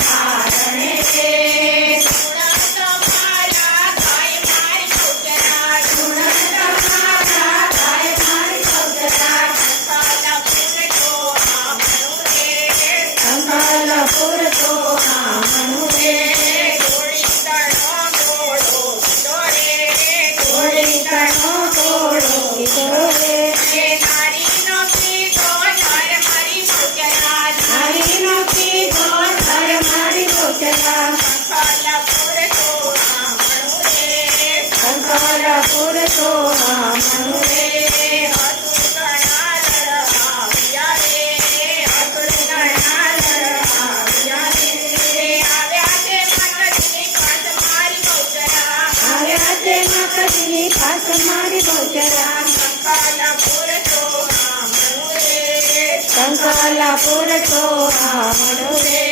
કારણે રે સંકલપુર તો આમણું રે ઘોડી તણો ઘોડો કીધો રે નારીનો કીધો નર મારી બહુચરા સંકલપુર તો આમણું રે માતાજીની પાસ મારી બહુચરા સંકલપુર તો આમણું રે